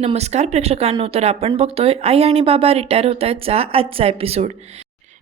नमस्कार प्रेक्षकांनो तर आपण बघतोय आई आणि बाबा रिटायर होत आहेतचा आजचा एपिसोड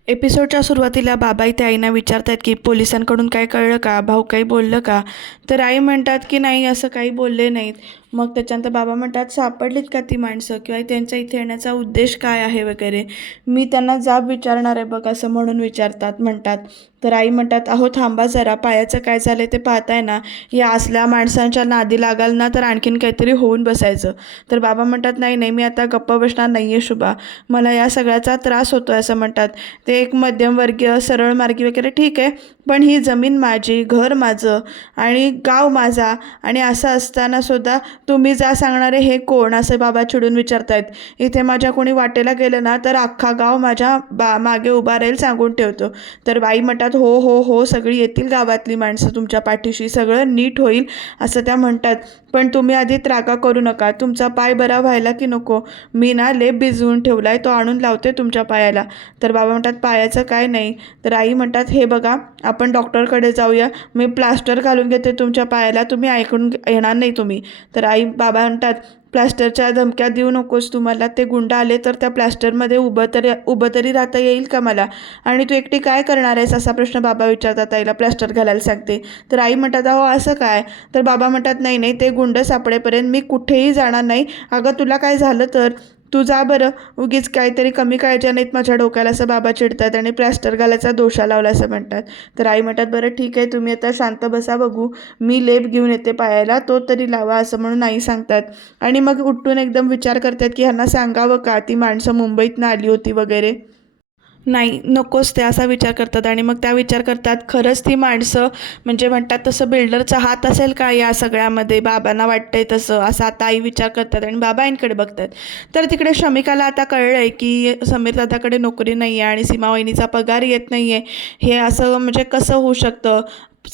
एपिसोडच्या सुरुवातीला बाबा इथे आईना विचारतात की पोलिसांकडून काय कळलं का? भाऊ काही बोललं का? तर आई म्हणतात की नाही असं काही बोलले नाहीत. मग त्याच्यानंतर बाबा म्हणतात सापडलीत का ती माणसं? किंवा त्यांच्या इथे येण्याचा उद्देश काय आहे वगैरे? मी त्यांना जाब विचारणार आहे बघ असं म्हणून विचारतात म्हणतात. तर आई म्हणतात अहो थांबा जरा पायाचं काय झालं ते पाहताय ना. या असल्या माणसांच्या नादी लागाल ना तर आणखीन काहीतरी होऊन बसायचं. तर बाबा म्हणतात नाही नाही मी आता गप्प बसणार नाही आहे शुभा. मला या सगळ्याचा त्रास होतो आहे असं म्हणतात. ते एक मध्यमवर्गीय सरळ मार्गी वगैरे ठीक आहे पण ही जमीन माझी घर माझं आणि गाव माझा आणि असं असताना सुद्धा तुम्ही जा सांगणारे हे कोण? असे बाबा चिडून विचारतायत. इथे माझ्या कोणी वाटेला गेलं ना तर अख्खा गाव माझ्या बा मागे उभा राहील सांगून ठेवतो. तर बाई म्हणतात हो हो हो सगळी येतील गावातली माणसं तुमच्या पाठीशी सगळं नीट होईल असं त्या म्हणतात. पण तुम्ही आधी त्रागा करू नका. तुमचा पाय बरा व्हायला की नको? मी ना लेप भिजवून ठेवला आहे तो आणून लावते तुमच्या पायाला. तर बाबा म्हणतात पायाचं काय नाही. तर आई म्हणतात हे बघा आपण डॉक्टरकडे जाऊया. मी प्लास्टर घालून घेते तुमच्या पायाला. तुम्ही ऐकून येणार नाही तुम्ही. तर आई बाबा म्हणतात प्लास्टरच्या धमक्या देऊ नकोस तुम्हाला. ते गुंड आले तर त्या प्लास्टरमध्ये उभं तरी उभं तरी राहता येईल का मला? आणि तू एकटी काय करणार आहेस असा प्रश्न बाबा विचारतात आईला. प्लास्टर घालायला सांगते. तर आई म्हणतात अहो असं काय? तर बाबा म्हणतात नाही नाही ते गुंड सापडेपर्यंत मी कुठेही जाणार नाही. अगं तुला काय झालं तर? तू जा बरं. उगीच काहीतरी कमी काळज्या नाहीत माझ्या डोक्याला असं बाबा चिडतात आणि प्लॅस्टर घालायचा दोषा लावला असं म्हणतात. तर आई म्हणतात बरं ठीक आहे तुम्ही आता शांत बसा बघू. मी लेप घेऊन येते पायाला तो तरी लावा असं म्हणून आई सांगतात. आणि मग उठून एकदम विचार करतात की ह्यांना सांगावं का? ती माणसं मुंबईतनं आली होती वगैरे. नाही नकोच ते असा विचार करतात. आणि मग त्या विचार करतात खरंच ती माणसं म्हणजे म्हणतात तसं बिल्डरचा हात असेल का या सगळ्यामध्ये? बाबांना वाटतंय तसं. असं आता आई विचार करतात आणि बाबाईंकडे बघतात. तर तिकडे श्रमिकाला आता कळलं आहे की समीर दादाकडे नोकरी नाही आहे आणि सीमा वहिनीचा पगार येत नाही आहे हे असं म्हणजे कसं होऊ शकतं?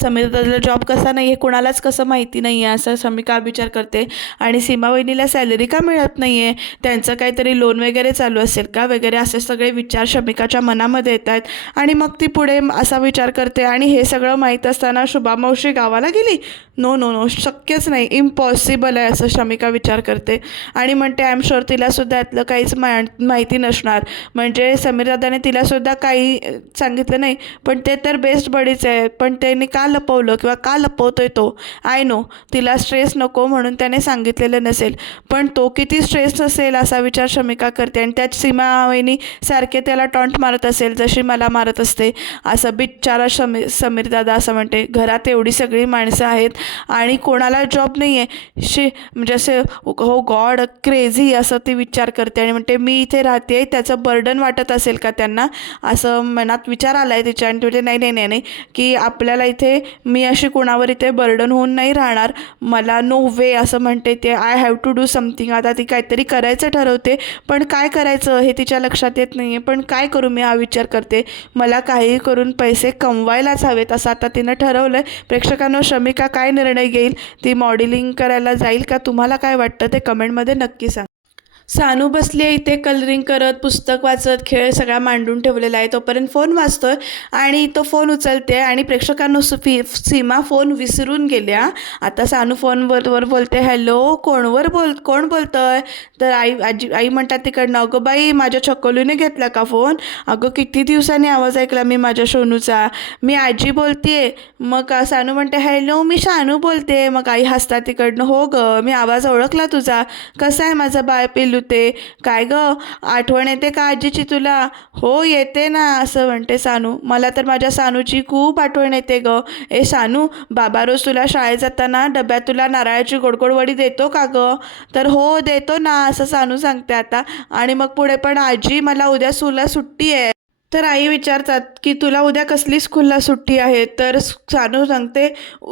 समीरदादाला जॉब कसा नाही आहे कुणालाच कसं माहिती नाही आहे असं शमिका विचार करते? आणि सीमा वहिनीला सॅलरी का मिळत नाही आहे त्यांचं काहीतरी लोन वगैरे चालू असेल का? वगैरे असे सगळे विचार शमिकाच्या मनामध्ये येत आहेत. आणि मग ती पुढे असा विचार करते आणि हे सगळं माहीत असताना शुभा मावशी गावाला गेली? नो नो नो शक्यच नाही. इम्पॉसिबल आहे असं शमिका विचार करते. आणि म्हणते आय एम शुअर तिलासुद्धा यातलं काहीच मा माहिती नसणार. म्हणजे समीरदादाने तिलासुद्धा काही सांगितलं नाही पण ते तर बेस्ट बडीच आहे पण त्यांनी का का लपवलं किंवा का लपवतोय तो? आय नो तिला स्ट्रेस नको म्हणून त्याने सांगितलेलं नसेल. पण तो किती स्ट्रेस असेल असा विचार शमिका करते आणि त्यात सीमा वहिनी सारखे त्याला टॉन्ट मारत असेल जशी मला मारत असते. असं बिचारा शमी समीर दादा असं म्हणते घरात एवढी सगळी माणसं आहेत आणि कोणाला जॉब नाही आहे शी म्हणजे असे हो गॉड क्रेझी असं ती विचार करते आणि म्हणते मी इथे राहते त्याचं बर्डन वाटत असेल का त्यांना? असं मनात विचार आला आहे तिच्या आणि तुझे नाही नाही नाही नाही. की आपल्याला इथे मी अशी कोणावर इथे बर्डन होऊन नाही राहणार. मला नो वे असं म्हणते ते. I have to do something आता ती काहीतरी करायचं ठरवते. पण काय करायचं हे तिच्या लक्षात येत नाही आहे पण काय करू मी हा विचार करते. मला काही करून पैसे कमवायलाच हवेत असं आता तिनं ठरवलं आहे प्रेक्षकांनो शमिका काय निर्णय घेईल? ती मॉडेलिंग करायला जाईल का? तुम्हाला काय वाटतं ते कमेंटमध्ये नक्की सांग. सानू बसली आहे इथे कलरिंग करत पुस्तक वाचत खेळ सगळा मांडून ठेवलेला आहे. तोपर्यंत फोन वाचतोय आणि तो फोन उचलते आणि प्रेक्षकांनो फी सीमा फोन विसरून गेल्या. आता सानू फोनवर बोलते हॅलो कोणवर बोल कोण बोलतंय? तर आई आजी आई म्हणतात तिकडनं अगं बाई माझ्या छकोलीने घेतला का फोन? अगं किती दिवसांनी आवाज ऐकला मी माझ्या सोनूचा. मी आजी बोलतेय. मग सानू म्हणते हॅलो मी शानू बोलते. मग आई हसतात तिकडनं हो ग मी आवाज ओळखला तुझा. कसा आहे माझा बाय पिल ते? काय ग? आठवण येते का आजीची तुला? हो येते ना असं म्हणते सानू. मला तर माझ्या सानूची खूप आठवण येते ग. ए सानू बाबा रोज तुला शाळेत जाताना डब्यात तुला नारळाची गोडगोडवडी देतो का ग? तर हो देतो ना असं सानू सांगते आता. आणि मग पुढे पण आजी मला उद्या सुला सुट्टी आहे. तर आई विचारतात की तुला उद्या कसली स्कूलला सुट्टी आहे? तर सानू सांगते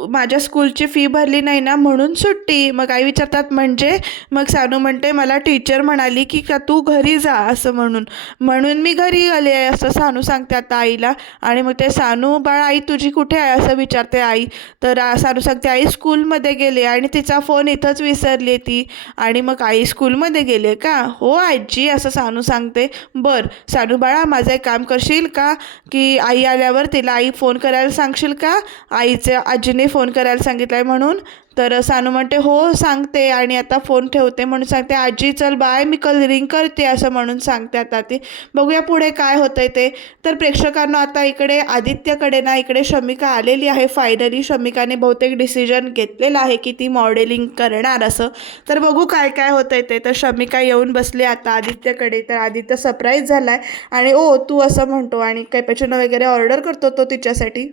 माझ्या स्कूलची फी भरली नाही ना म्हणून सुट्टी. मग आई विचारतात म्हणजे? मग सानू म्हणते मला टीचर म्हणाली की का तू घरी जा असं म्हणून. म्हणून मी घरी आले आहे असं सानू सांगते आता आईला. आणि मग ते सानू बाळ आई तुझी कुठे आहे? असं विचारते आई. तर सानू सांगते आई स्कूलमध्ये गेले आणि तिचा फोन इथंच विसरली ती. आणि मग आई स्कूलमध्ये गेले का? हो आजी असं सानू सांगते. बर सानू बाळा माझं एक काम करशील का? की आई आल्यावर तिला आई फोन करायला सांगशील का? आईचं आजीने फोन करायला सांगितलं आहे म्हणून? तर सानू म्हणते हो सांगते आणि आता फोन ठेवते. म्हणून सांगते आजी चल बाय मी कल रिंग करते असं म्हणून सांगते आता ती. बघूया पुढे काय होतंय ते. तर प्रेक्षकांना आता इकडे आदित्यकडे ना इकडे शमिका आलेली आहे. फायनली शमिकाने बहुतेक डिसिजन घेतलेलं आहे की ती मॉडेलिंग करणार असं. तर बघू काय काय होतंय ते. तर शमिका येऊन बसली आता आदित्यकडे. तर आदित्य सरप्राईज आहे आणि ओ तू असं म्हणतो आणि कॅपेचिनो वगैरे ऑर्डर करतो तो तिच्यासाठी?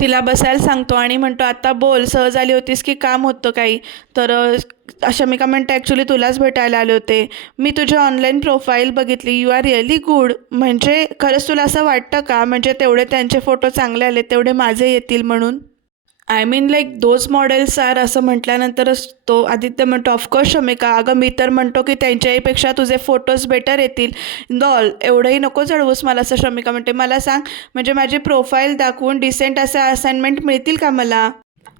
तिला बसायला सांगतो आणि म्हणतो आता बोल सहज आली होतीस की काम होतं काही? तर अशा मी का म्हणते ॲक्च्युली तुलाच भेटायला आले होते. मी तुझी ऑनलाईन प्रोफाईल बघितली. यू आर रिअली गुड म्हणजे खरंच तुला असं वाटतं का? म्हणजे तेवढे त्यांचे फोटो चांगले आले तेवढे माझे येतील म्हणून? I mean like those models are असं म्हटल्यानंतरच तो आदित्य म्हणतो ऑफकोर्स शमिका अगं मी तर म्हणतो की त्यांच्याहीपेक्षा तुझे फोटोज बेटर येतील. डॉल एवढंही नको चढवूस मला असं शमिका म्हणते. मला सांग म्हणजे माझी प्रोफाईल दाखवून डिसेंट असे असाइनमेंट मिळतील का मला?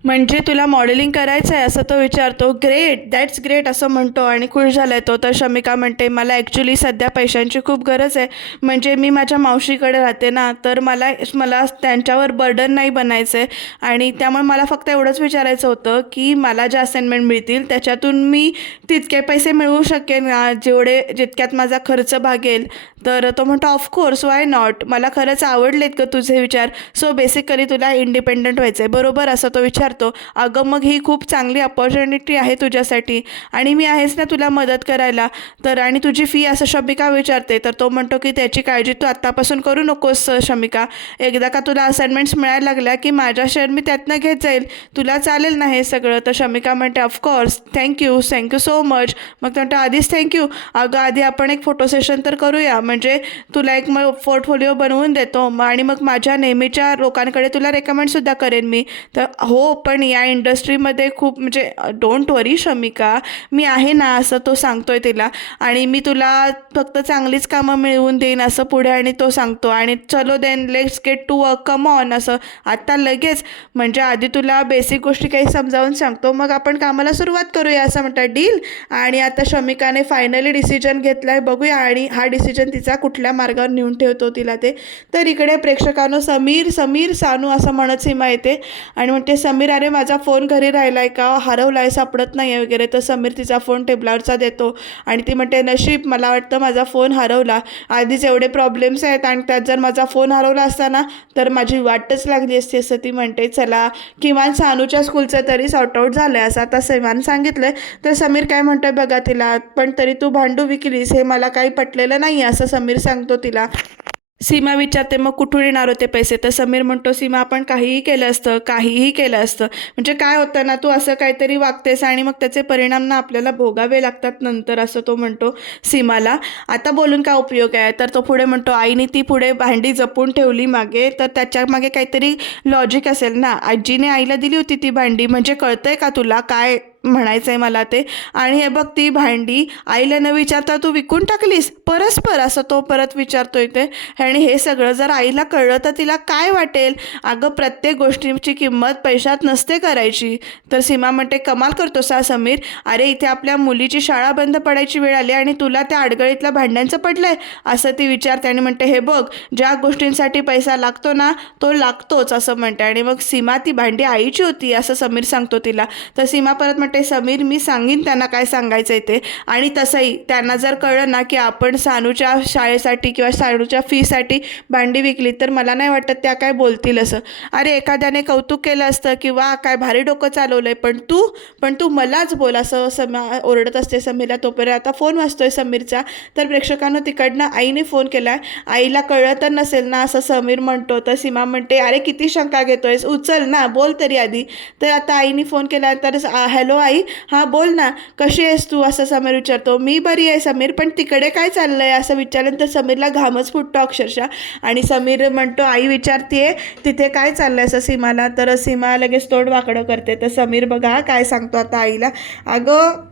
म्हणजे तुला मॉडेलिंग करायचं आहे असं तो विचारतो ग्रेट दॅट्स ग्रेट असं म्हणतो आणि खुश झाला आहे तो. तर शमिका म्हणते मला ॲक्च्युली सध्या पैशांची खूप गरज आहे. म्हणजे मी माझ्या मावशीकडे राहते ना तर मला मला त्यांच्यावर बर्डन नाही बनायचं आहे आणि त्यामुळे मला फक्त एवढंच विचारायचं होतं की मला ज्या असाइनमेंट मिळतील त्याच्यातून मी तितके पैसे मिळवू शकेन. ना जेवढे जितक्यात माझा खर्च भागेल. तर तो म्हणतो ऑफकोर्स वाय नॉट मला खरंच आवडलेत का तुझे विचार. सो बेसिकली तुला इंडिपेंडंट व्हायचं आहे बरोबर? असं तो विचार विचारतो अगं मग ही खूप चांगली अपॉर्च्युनिटी आहे तुझ्यासाठी. आणि मी आहेस ना तुला मदत करायला. तर आणि तुझी फी असं शमिका विचारते. तर तो म्हणतो की त्याची काळजी तू आत्तापासून करू नकोस शमिका एकदा का तुला असाइनमेंट्स मिळायला लागल्या की माझ्या शेअर मी त्यातनं घेत जाईल. तुला चालेल ना हे सगळं? तर शमिका म्हणते of course thank you thank you so much मग तो म्हणतो आधीच थँक्यू अगं आधी आपण एक फोटो सेशन तर करूया. म्हणजे तुला एक मग पोर्टफोलिओ बनवून देतो. मग आणि मग माझ्या नेहमीच्या लोकांकडे तुला रेकमेंडसुद्धा करेन मी. तर हो पण या इंडस्ट्रीमध्ये खूप म्हणजे डोंट वरी शमिका मी आहे ना असं तो सांगतोय तिला आणि मी तुला फक्त चांगलीच कामं मिळवून देईन असं पुढे आणि तो सांगतो. आणि चलो then let's get to work come on असं. आत्ता लगेच म्हणजे आधी तुला बेसिक गोष्टी काही समजावून सांगतो मग आपण कामाला सुरुवात करूया असं म्हणतात डील आणि आता शमिकाने फायनली डिसिजन घेतला आहे बघूया आणि हा डिसिजन तिचा कुठल्या मार्गावर नेऊन ठेवतो तिला ते. तर इकडे प्रेक्षकांनो समीर समीर सानू असं म्हणत सीमा येते. आणि म्हणते समीर अरे माझा फोन घरी राहिला आहे का? हरवला आहे सापडत नाही आहे वगैरे. तर समीर तिचा फोन टेबलावरचा देतो आणि ती म्हणते नशीब मला वाटतं माझा फोन हरवला. आधीच एवढे प्रॉब्लेम्स आहेत आणि त्यात जर माझा फोन हरवला असता ना तर माझी वाटच लागली असती. असं ती म्हणते. चला किमान सानूच्या स्कूलचं तरी सॉर्ट आऊट झालं आहे असं आता सैमान सांगितलं तर समीर काय म्हणतोय बघा तिला पण तरी तू भांडू विकलीस हे मला काही पटलेलं नाही असं समीर सांगतो तिला. सीमा विचारते मग कुठून येणार होते पैसे? तर समीर म्हणतो सीमा आपण काहीही केलं असतं काहीही केलं असतं. म्हणजे काय होतं ना तू असं काहीतरी वागतेस आणि मग त्याचे परिणाम ना आपल्याला भोगावे लागतात नंतर असं तो म्हणतो सीमाला. आता बोलून काय उपयोग आहे? तर तो पुढे म्हणतो आईने ती पुढे भांडी जपून ठेवली मागे तर त्याच्यामागे काहीतरी लॉजिक असेल ना. आजीने आईला दिली होती ती भांडी म्हणजे कळतंय का तुला? काय म्हणायचं आहे मला ते. आणि हे बघ ती भांडी आईला न विचारता तू विकून टाकलीस? परस्पर असं तो परत विचारतोय ते. आणि हे सगळं जर आईला कळलं तर तिला काय वाटेल? अगं प्रत्येक गोष्टीची किंमत पैशात नसते करायची. तर सीमा म्हणते कमाल करतो सा समीर. अरे इथे आपल्या मुलीची शाळा बंद पडायची वेळ आली आणि तुला त्या अडगळीतल्या भांड्यांचं पडलंय. असं ती विचारते आणि म्हणते हे बघ ज्या गोष्टींसाठी पैसा लागतो ना तो लागतोच असं म्हणते. आणि मग सीमा ती भांडी आईची होती असं समीर सांगतो तिला. तर सीमा परत म्हणते समीर मी सांगीन त्यांना काय सांगायचं आहे ते. आणि तसंही त्यांना जर कळलं ना की आपण सानूच्या शाळेसाठी किंवा सानूच्या फीसाठी भांडी विकली तर मला नाही वाटत त्या काय बोलतील असं. अरे एखाद्याने कौतुक केलं असतं किंवा काय भारी डोकं चालवलं आहे पण तू पण तू मलाच बोल असं समा ओरडत असते समीरला. तोपर्यंत आता फोन वाजतोय समीरचा. तर प्रेक्षकांना तिकडनं आईने फोन केला आईला कळलं तर नसेल ना असं समीर म्हणतो तर सीमा म्हणते अरे किती शंका घेतोयस? उचल ना बोल तरी आधी. तर आता आईने फोन केला तर हॅलो आई हां बोल ना कशी आहेस तू? असं समीर विचारतो. मी बरी आहे समीर पण तिकडे काय चाललं आहे असं विचारल्यानंतर समीरला घामच फुटतो अक्षरशः. आणि समीर म्हणतो आई विचारते तिथे काय चाललं आहे असं सीमाला तर सीमा लगेच तोंड वाकडं करते. तर समीर बघा काय सांगतो आता आईला. अगं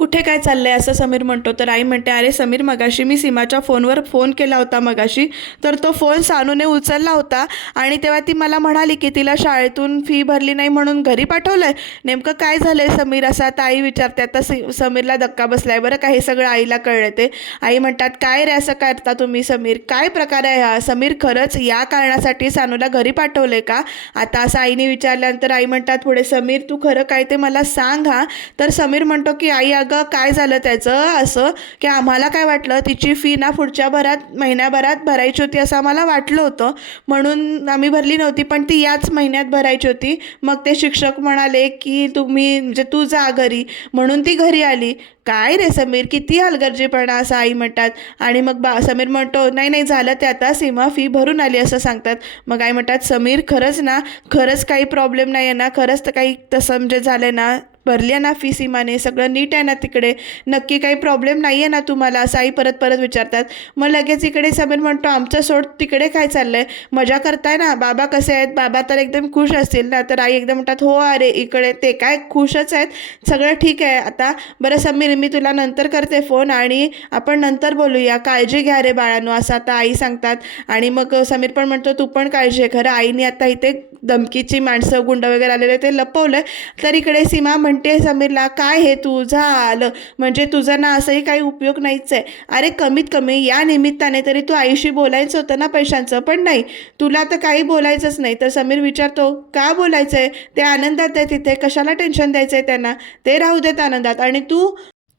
कुठे काय चाललंय असं समीर म्हणतो. तर आई म्हणते अरे समीर मगाशी मी सीमाच्या फोनवर फोन केला होता मगाशी. तर तो फोन सानूने उचलला होता आणि तेव्हा ती मला म्हणाली की तिला शाळेतून फी भरली नाही म्हणून घरी पाठवलंय. नेमकं काय झालंय समीर? असं आता आई विचारते. आता सी समीरला धक्का बसलाय. बरं का हे सगळं आईला कळलं ते. आई म्हणतात काय रे असं करता तुम्ही समीर? काय प्रकार आहे हा? समीर खरंच या कारणासाठी सानूला घरी पाठवलंय का? आता असं आईने विचारल्यानंतर आई म्हणतात पुढे समीर तू खरं काय ते मला सांग हा? तर समीर म्हणतो की आई नेमकं काय झालं त्याचं? असं? की आम्हाला काय वाटलं? तिची फी ना पुढच्या भरात महिन्याभरात भरायची होती असं आम्हाला वाटलं होतं. म्हणून आम्ही भरली नव्हती पण ती याच महिन्यात भरायची होती. मग ते शिक्षक म्हणाले की तुम्ही म्हणजे तू जा घरी. म्हणून ती घरी आली. काय रे समीर किती हलगर्जीपणा असं आई म्हणतात. आणि मग बा समीर म्हणतो नाही नाही झालं ते आता सीमा फी भरून आली असं सांगतात. मग आई म्हणतात समीर खरंच ना खरंच काही प्रॉब्लेम नाही आहे ना खरंच तर काही तसं म्हणजे झालं ना भरली आहे ना फी सीमाने सगळं नीट आहे ना तिकडे. नक्की काही प्रॉब्लेम नाही आहे ना तुम्हाला असं आई परत परत विचारतात. मग लगेच इकडे समीर म्हणतो आमचं सोड तिकडे काय चाललं आहे मजा करताय ना? बाबा कसे आहेत? बाबा तर एकदम खुश असतील ना? तर आई एकदम म्हणतात हो अरे इकडे ते काय खुशच आहेत. सगळं ठीक आहे. आता बरं समीर मी तुला नंतर करते फोन आणि आपण नंतर बोलूया. काळजी घ्या रे बाळांनो असं आता आई सांगतात. आणि मग समीर पण म्हणतो तू पण काळजी आहे खरं आईने आता इथे धमकीची माणसं गुंड वगैरे आलेले ते लपवलं तर इकडे सीमा म्हणते समीरला काय हे म्हणजे तुझं आलं म्हणजे तुझा ना असंही काही उपयोग नाहीच आहे. अरे कमीत कमी या निमित्ताने तरी तू आईशी बोलायचं होतं ना पैशांचं पण नाही. तुला तर काही बोलायचंच नाही. तर समीर विचारतो का बोलायचं आहे ते आनंदात आहे तिथे कशाला टेन्शन द्यायचं आहे त्यांना? ते राहू देत आनंदात. आणि तू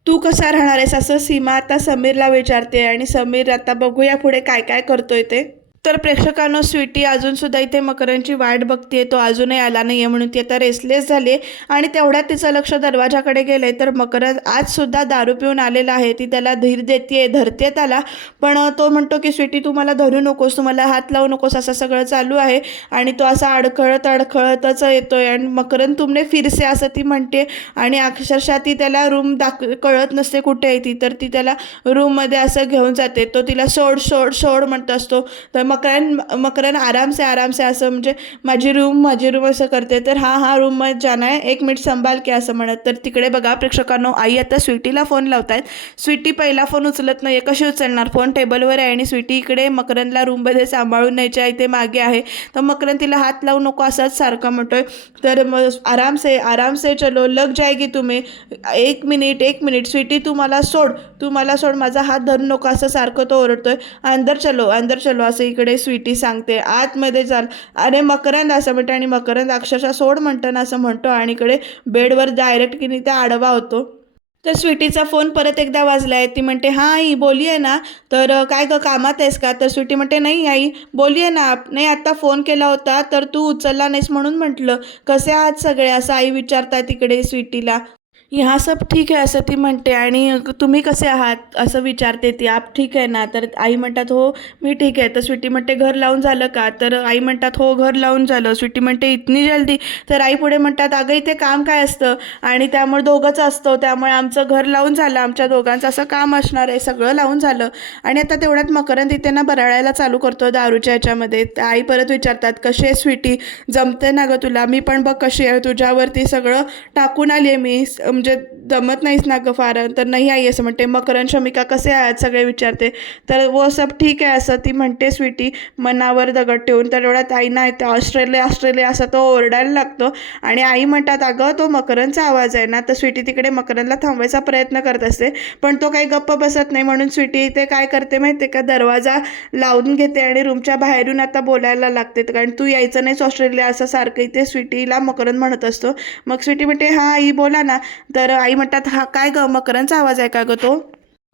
तू कसा राहणार आहेस? असं सीमा आता समीरला विचारते. आणि समीर आता बघूया पुढे काय काय करतोय ते. तर प्रेक्षकांनो स्वीटी अजूनसुद्धा इथे मकरांची वाट बघते तो अजूनही आला नाही आहे म्हणून ती आता रेसलेस झाली. आणि तेवढ्यात तिचं लक्ष दरवाजाकडे गेलं आहे तर मकरन आजसुद्धा दारू पिऊन आलेला आहे. ती त्याला धीर देते धरते त्याला. पण तो म्हणतो की स्वीटी तू मला धरू नकोस. तू मला हात लावू नकोस. असं सगळं चालू आहे. आणि तो असा अडखळत अडखळतच येतोय. आणि मकरन तुमने फिरसे असं ती म्हणते. आणि अक्षरशः ती त्याला रूम दाख कळत नसते कुठे आहे ती. तर ती त्याला रूममध्ये असं घेऊन जाते. तो तिला सोड सोड सोड म्हणत असतो. तर मकरन मकरान आराम से आराम से असं म्हणजे माझी रूम माझी रूम असं करते. तर हा हा रूममध्ये जाना आहे. एक मिनिट संभाल की असं म्हणत. तर तिकडे बघा प्रेक्षकांनो आई आता स्वीटीला फोन लावतायत. स्वीटी पहिला फोन उचलत नाही कशी उचलणार? फोन टेबलवर आहे आणि स्वीटी इकडे मकरनला रूममध्ये सांभाळून न्यायच्या इथे मागे आहे. तर मकरन तिला हात लावू नको असंच सारखा म्हणतोय. तर मग आराम से आराम से चलो. लग जाएगी तुम्ही. एक मिनिट एक मिनिट स्वीटी तू मला सोड. तू मला सोड. माझा हात धरू नको असं सारखं तो ओरडतोय. अंदर चलो अंदर चलो. असं इकडे स्वीटी सांगते. आतमध्ये चाल. अरे मकरंद असं म्हणते आणि मकरंद अक्षरशः सोड म्हणतं ना असं म्हणतो आणि इकडे बेडवर डायरेक्ट की नाही त्या आडवा होतो. तर स्वीटीचा फोन परत एकदा वाजला आहे. ती म्हणते हां आई बोली आहे ना. तर काय ग कामात आहेस का? तर स्वीटी म्हणते नाही आई बोली आहे ना. नाही आत्ता फोन केला होता तर तू उचलला नाहीस म्हणून म्हटलं. कसे आहात सगळे? असं आई विचारतात तिकडे स्वीटीला. ह्या सब ठीक आहे असं ती म्हणते. आणि तुम्ही कसे आहात? असं विचारते ती. आप ठीक आहे ना? तर आई म्हणतात हो मी ठीक आहे. तर स्वीटी म्हणते घर लावून झालं का? तर आई म्हणतात हो घर लावून झालं. स्वीटी म्हणते इतनी जल्दी? तर आई पुढे म्हणतात अगं इथे काम काय असतं? आणि त्यामुळे दोघंच असतं. त्यामुळे आमचं घर लावून झालं. आमच्या दोघांचं असं काम असणार आहे. सगळं लावून झालं. आणि आता तेवढ्यात मकरंद इथे ना बराळायला चालू करतो दारूच्या ह्याच्यामध्ये. तर आई परत विचारतात कशी आहे स्वीटी? जमते ना गं तुला? मी पण बघ कशी आहे. तुझ्यावरती सगळं टाकून आली आहे मी. म्हणजे जमत नाहीस ना गं फार. तर नाही आई असं म्हणते मकरन शमिका कसे आहात? सगळे विचारते. तर वो सब ठीक आहे असं ती म्हणते स्वीटी मनावर दगड ठेवून तर एवढ्यात आई नाही ते ऑस्ट्रेलिया ऑस्ट्रेलिया असं तो ओरडायला लागतो. आणि आई म्हणतात अगं तो मकरनचा आवाज आहे ना तर स्वीटी तिकडे मकरनला थांबवायचा प्रयत्न करत असते. पण तो काही गप्प बसत नाही म्हणून स्वीटी ते काय करते माहिती का? दरवाजा लावून घेते आणि रूमच्या बाहेरून आता बोलायला लागते. कारण तू यायचं नाहीस ऑस्ट्रेलिया असं सारखं इथे स्वीटीला मकरन म्हणत असतो. मग स्वीटी म्हणते हा आई बोला ना. तर आई म्हणतात हा काय ग मकरांचा आवाज आहे का ग तो?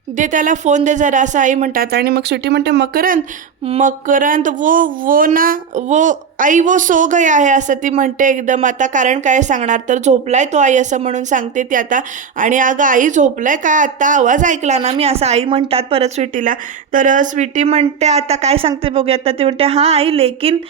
दे त्याला फोन दे जरा असं आई म्हणतात. आणि मग सुटी म्हणते मकरंद मकरंद वो वो ना वो आई वो सो गया आहे असं ती म्हणते एकदम. आता कारण काय सांगणार? तर झोपलाय तो आई असं म्हणून सांगते ती आता. आणि अगं आई झोपलाय काय? आता आवाज ऐकला ना मी असं. आई म्हणतात परत स्वीटीला. तर स्वीटी म्हणते आता काय सांगते बघूया. आता ती म्हणते हां आई लेकिन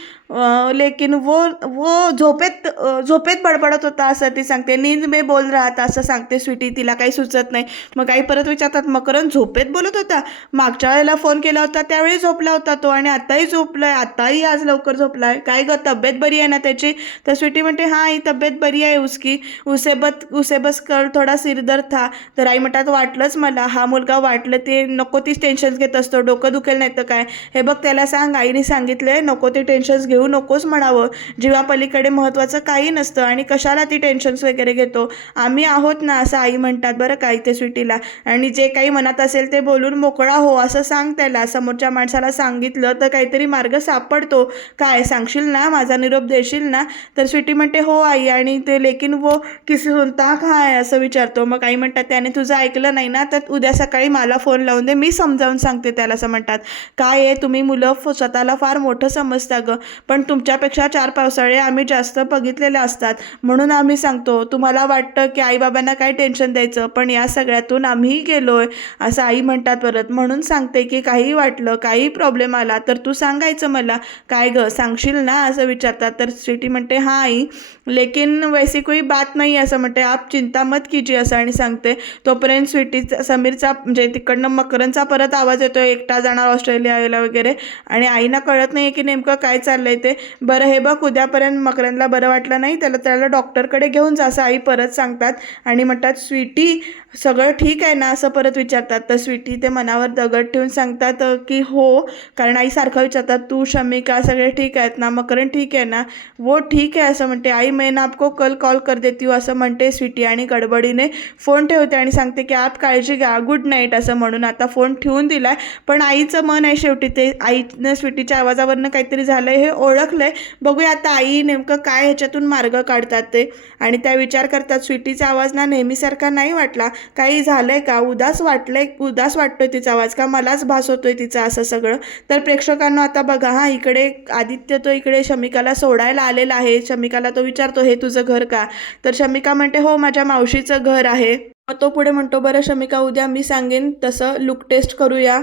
लेकिन वो वो झोपेत झोपेत बडबडत होता असं ती सांगते. नींद मे बोल राहता था असं सांगते स्वीटी. तिला काही सुचत नाही. मग आई परत विचारतात मकरन झोपेत बोलत होता? मागच्या वेळेला फोन केला होता त्यावेळी झोपला होता तो आणि आताही झोपलाय. आताही आज लवकर झोपलाय. काय काय ग तब्येत बरी आहे ना त्याची? तर स्वीटी म्हणते हां आई तब्येत बरी आहे उसकी. उसे बत उसे बस कर थोडा सिरदर्द था. तर आई म्हणतात वाटलंच मला. हा मुलगा वाटलं ते नको तीच टेन्शन्स घेत असतो. डोकं दुखेल नाही तर काय? हे बघ त्याला सांग. आईने सांगितलंय नको ते टेन्शन्स घेऊ नकोच म्हणावं. जीवापलीकडे महत्त्वाचं काही नसतं आणि कशाला ती टेन्शन्स वगैरे घेतो? आम्ही आहोत ना असं आई म्हणतात. बरं का इथे स्वीटीला. आणि जे काही मनात असेल ते बोलून मोकळा हो असं सांग त्याला. समोरच्या माणसाला सांगितलं तर काहीतरी मार्ग सापडतो. काय सांगशील ना माझा निरोप देशील ना तर स्वीटी म्हणते हो आई. आणि ते लेकिन वो किसी सुनता काय आहे असं विचारतो. मग आई म्हणतात त्याने तुझं ऐकलं नाही ना तर उद्या सकाळी मला फोन लावून दे मी समजावून सांगते त्याला असं म्हणतात. काय आहे? तुम्ही मुलं स्वतःला फार मोठं समजता गं. पण तुमच्यापेक्षा चार पावसाळे आम्ही जास्त बघितलेले असतात. म्हणून आम्ही सांगतो तुम्हाला वाटतं की आईबाबांना काय टेन्शन द्यायचं पण या सगळ्यातून आम्हीही आहे असं आई म्हणतात परत. म्हणून सांगते की काही वाटलं काही प्रॉब्लेम आला तर तू सांगायचं मला. काय गं? सांगशील ना? असं विचारतात. तर स्वीटी म्हणते हां आई लेकिन वैसी कोई बात नाही असं म्हणते. आप चिंता मत कीजिए असं आणि सांगते. तोपर्यंत स्वीटीचा समीरचा म्हणजे तिकडनं मकरनचा परत आवाज येतो. एकटा जाणार ऑस्ट्रेलियाला वगैरे. आणि आईना कळत नाही की नेमकं काय चाललं आहे ते. बरं हे बघ उद्यापर्यंत मकरनला बरं वाटलं नाही त्याला त्याला डॉक्टरकडे घेऊन जा असं आई परत सांगतात. आणि म्हणतात स्वीटी सगळं ठीक आहे ना? असं परत विचारतात. तर स्वीटी ते मनावर दगड ठेवून सांगतात की हो कारण आई सारखं विचारतात तू शमिका सगळे ठीक आहेत ना? मग मकरन ठीक आहे ना? वो ठीक आहे असं म्हणते. आई मैंने आपको कल कॉल कर देती हूँ असं म्हणते स्वीटी आणि गडबडीने फोन ठेवते आणि सांगते की आप काळजी घ्या गुड नाईट असं म्हणून आता फोन ठेवून दिलाय. पण आईचं मन आहे शेवटी ते. आईनं स्वीटीच्या आवाजावरनं काहीतरी झालंय हे ओळखलंय. बघूया आता आई नेमकं काय ह्याच्यातून मार्ग काढतात ते. आणि त्या विचार करतात स्वीटीचा आवाज ना नेहमीसारखा नाही वाटला. काही झालंय का? उदास वाटलंय? उदास वाटतोय तिचा आवाज का? मलाच भास होतोय तिचा असं सगळं. तर प्रेक्षकांना आता बघा हा इकडे आदित्य तो इकडे शमिकाला सोडायला आलेला आहे. शमिकाला तो विचारतो हे तुझं घर का? तर शमिका म्हणते हो माझ्या मावशीचं घर आहे. मग तो पुढे म्हणतो बरं शमिका उद्या मी सांगेन तसं लुक टेस्ट करूया.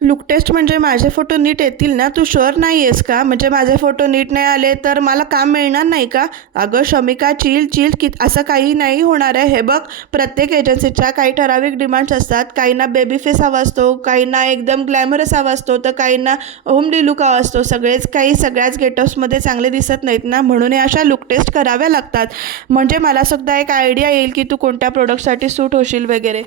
लुक टेस्ट म्हणजे माझे फोटो नीट येतील ना? तू शुअर नाही आहेस का? म्हणजे माझे फोटो नीट नाही आले तर मला काम मिळणार नाही का? अगं शमिका चिल चिल की असं काही नाही होणार आहे. हे बघ प्रत्येक एजन्सीच्या काही ठराविक डिमांड्स असतात. काहींना बेबी फेस हवा असतो काहींना एकदम ग्लॅमरस हवा असतो तर काहींना होमली लुक हवा असतो. सगळेच काही सगळ्याच गेटअप्समध्ये चांगले दिसत नाहीत ना? म्हणून हे अशा लुक टेस्ट कराव्या लागतात. म्हणजे मला सुद्धा एक आयडिया येईल की तू कोणत्या प्रोडक्टसाठी सूट होशील वगैरे.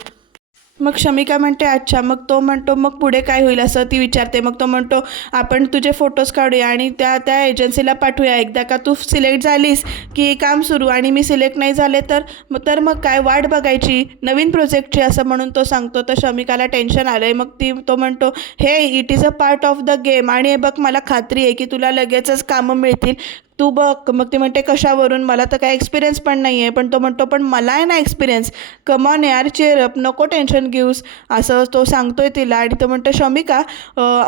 मग शमिका म्हणते अच्छा मग तो म्हणतो मग पुढे काय होईल असं ती विचारते. मग तो म्हणतो आपण तुझे फोटोज काढूया आणि त्या त्या एजन्सीला पाठवूया. एकदा का तू सिलेक्ट झालीस की काम सुरू आणि मी सिलेक्ट नाही झाले तर मग तर मग काय वाट बघायची? नवीन प्रोजेक्टची असं म्हणून तो सांगतो. तर शमिकाला टेन्शन आलं आहे मग ती तो म्हणतो हे it is a part of the game आणि हे बघ मला खात्री आहे की तुला लगेचच कामं मिळतील. तू बघ मग ती म्हणते कशावरून? मला तर काय एक्सपिरियन्स पण नाही आहे पण तो म्हणतो पण मला आहे ना एक्सपिरियन्स कमॉन यार चेअर अप नको टेन्शन घेऊस. असं तो सांगतोय तिला. आणि तो म्हणतो शमिका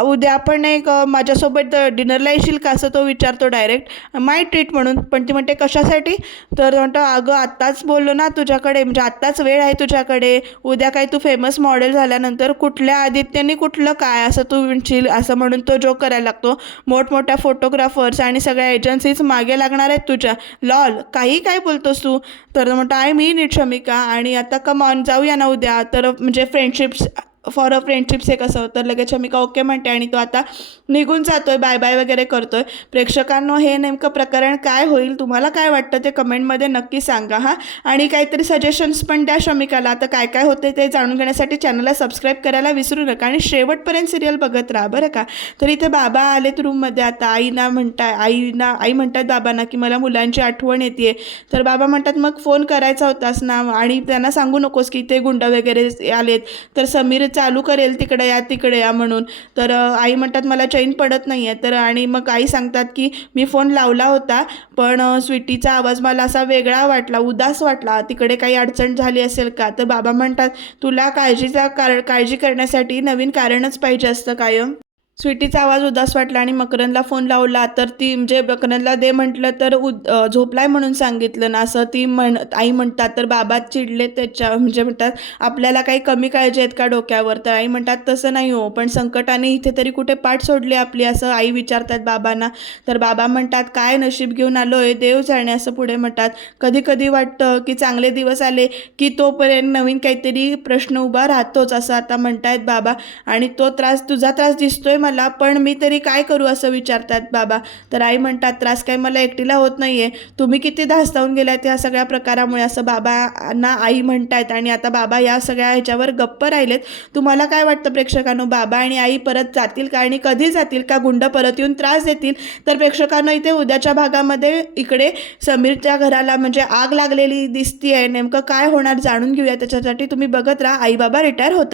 उद्या आपण एक माझ्यासोबत डिनरला येशील का? असं तो विचारतो डायरेक्ट माय ट्रीट म्हणून. पण ती म्हणते कशासाठी? तर म्हणतो अगं आत्ताच बोललो ना तुझ्याकडे. म्हणजे आत्ताच वेळ आहे तुझ्याकडे. उद्या काय तू फेमस मॉडेल झाल्यानंतर कुठल्या आदित्यने कुठलं काय? असं तू विणशील असं म्हणून तो जोक करायला लागतो. मोठमोठ्या फोटोग्राफर्स आणि सगळ्या एजन्सीज मागे लागणार आहेत तुझ्या. लॉल काही काय बोलतोस तू? तर म्हणतो आय मी नीट शमिका आणि आता कमॉन जाऊया ना उद्या. तर म्हणजे फ्रेंडशिप्स फॉर अ फ्रेंडशिप्स हे कसं होतं. लगेच अमिका ओके म्हणते आणि तो आता निघून जातोय. बाय बाय वगैरे करतोय. प्रेक्षकांनो हे नेमकं प्रकरण काय होईल? तुम्हाला काय वाटतं ते कमेंटमध्ये नक्की सांगा हां. आणि काहीतरी सजेशन्स पण द्या शमिकाला. आता काय काय होते ते जाणून घेण्यासाठी चॅनलला सबस्क्राईब करायला विसरू नका आणि शेवटपर्यंत सिरियल बघत राहा बरं का? तर इथे बाबा आलेत रूममध्ये आता. आईना म्हणताय आईना आई म्हणतात बाबांना की मला मुलांची आठवण येते तर बाबा म्हणतात मग फोन करायचा होतास ना? आणि त्यांना सांगू नकोस की ते गुंड वगैरे आलेत. तर समीर चालू करेल तिकडे या तिकडे या म्हणून. तर आई म्हणतात मला चैन पडत नाही आहे तर आणि मग आई सांगतात की मी फोन लावला होता पण स्वीटीचा आवाज मला असा वेगळा वाटला उदास वाटला. तिकडे काही अडचण झाली असेल का? तर बाबा म्हणतात तुला काळजीचा कार काळजी करण्यासाठी नवीन कारणच पाहिजे असतं कायम. स्वीटीचा आवाज उदास वाटला आणि मकरंदला फोन लावला. तर ती म्हणजे मकरंदला दे म्हटलं तर उद झोपलाय म्हणून सांगितलं ना. असं ती म्हण आई म्हणतात तर बाबा चिडले त्याच्या म्हणजे म्हणतात आपल्याला काही कमी काळजी आहेत का डोक्यावर? तर आई म्हणतात तसं नाही हो पण संकटाने इथे तरी कुठे पाठ सोडली आपली असं आई विचारतात बाबांना. तर बाबा म्हणतात काय नशीब घेऊन आलो आहे देव जाणे असं पुढे म्हणतात. कधी कधी वाटतं की चांगले दिवस आले की तोपर्यंत नवीन काहीतरी प्रश्न उभा राहतोच असं आता म्हणतायत बाबा. आणि तो त्रास तुझा त्रास दिसतोय मला झाला पण मी तरी काय करू असं विचारतात बाबा. तर आई म्हणतात त्रास काही मला एकटीला होत नाही आहे तुम्ही किती धास्तावून गेलात या सगळ्या प्रकारामुळे? असं बाबांना आई म्हणतायत. आणि आता बाबा या सगळ्या ह्याच्यावर गप्प राहिलेत. तुम्हाला काय वाटतं प्रेक्षकांनो? बाबा आणि आई परत जातील का? आणि कधी जातील? का गुंड परत येऊन त्रास देतील? तर प्रेक्षकांना इथे उद्याच्या भागामध्ये इकडे समीरच्या घराला म्हणजे आग लागलेली दिसती आहे नेमकं काय होणार जाणून घेऊया. त्याच्यासाठी तुम्ही बघत राहा. आई बाबा रिटायर होतात